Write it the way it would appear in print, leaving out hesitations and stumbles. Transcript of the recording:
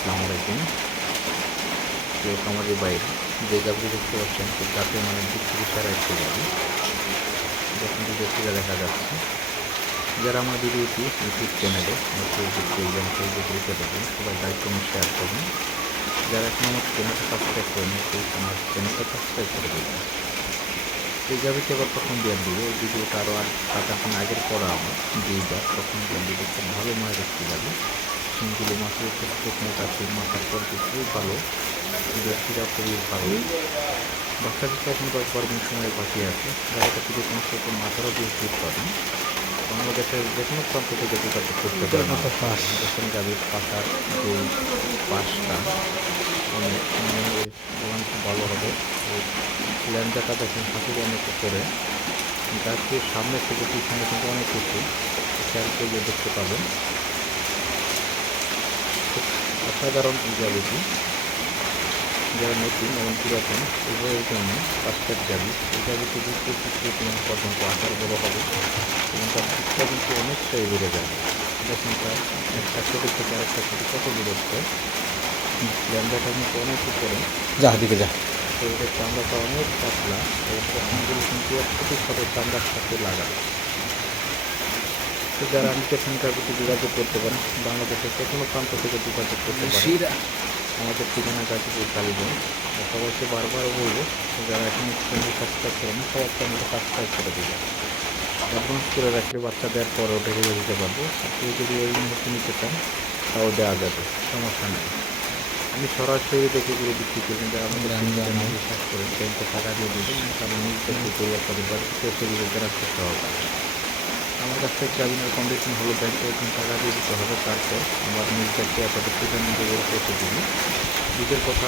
আসসালামু আলাইকুম প্রিয় খামারি বাইরে যে গাভীটি দেখতে পাচ্ছেন খুব জাতীয় মানের বিক্রি সারা একটি গাভী যখন থেকে দেখা যাচ্ছে যারা আমার ভিডিওটি ইউটিউব চ্যানেলে ফেসবুক পেজ এবং ফেসবুক গ্রুপে দেখবেন সবাই লাইক কমেন্ট শেয়ার করবেন। যারা এখন আমার চ্যানেলটা সাবস্ক্রাইব করেন প্লিজ আমার চ্যানেলটা সাবস্ক্রাইব করে দেবেন। এই গাভীটি আবার তখন জ্ঞান দিবে এই ভিডিওটা আরও 7-8 আগের পরে আমার দুইবার তখন জ্ঞান দিবে খুব ভালো মায়ের একটি গাভী। সিংগুলো মাছের একটু শুকনো আছে মাথার কোয়ালিটি খুবই ভালো, ব্যক্তিরা খুবই ভালো। বাচ্চা দিতে এখন 10-12 দিন সময় বাকি আছে। গাড়িটা থেকে কোনো সেরকম মাথারও বেশ দুধ পাবেন। বাংলাদেশের যে কোনো প্রান্ত থেকে যোগাযোগ করতে পারেন। দেখেন গাড়ির পাশার যে পাশটা অনেক এর ফলন খুব ভালো হবে। ল্যান্ডাটা দেখেন হাঁটুর অনেক করে গাছটির সামনে থেকে পিছনে কিন্তু অনেক কিছু খেয়াল করলে দেখতে পাবেন। খুব অসাধারণ এই গাড়িটি, যারা নতুন এবং পুরাতন উভয়ের জন্য কাজটার গাড়ি। এই গাড়িতে দেখতে কিছু পর্যন্ত আকার বড় হবে এবং তার শিক্ষা কিন্তু অনেকটাই বেড়ে যাবে। দেখুন তার একটা ছোটো থেকে আরেকটা ছোটো কত দূরত্ব, ল্যান্ডাটা কিন্তু অনেক উপরে, যা দিকে যা শরীরের চামড়াটা অনেক পাতলা এবং পশমগুলো কিন্তু একসাথে সাথে চামড়ার সাথে লাগা। তো যারা নিতে চান গাড়িতে যোগাযোগ করতে পারেন, বাংলাদেশের যে কোনো প্রান্ত থেকে যোগাযোগ করতে পারেন। আমাদের ঠিকানা গাজীপুর কালীগঞ্জ। সবাইকে বারবার বলবো যারা এখন চ্যানেল সাবস্ক্রাইব করেন সবার চ্যানেলটা সাবস্ক্রাইব করে দেবেন। অ্যাডভান্স করে রাখলে বাচ্চা দেওয়ার পরেও ডেলিভারি দিতে পারবো। আপনি যদি এই মুহূর্তে নিতে চান তাও দেওয়া যাবে, সমস্যা নেই। আমি সরাসরি দেখে করে বিক্রি করবেন। যারা আমাদের চ্যানেল বিশ্বাস করেন ব্যাংকে টাকা দিয়ে দেবেন, তারা নিজে করে আপনাদের বাড়িতে ডেলিভারি দেওয়ার চেষ্টা হবে। আমার কাছ থেকে ক্যাবিনের কন্ডিশন হলো ব্যাংকে টাকা দিয়ে দিতে হবে, তারপর আমার নিজেকে আপনাদের ঠিকানা দিয়ে পৌঁছে দিবি। নিজের কথা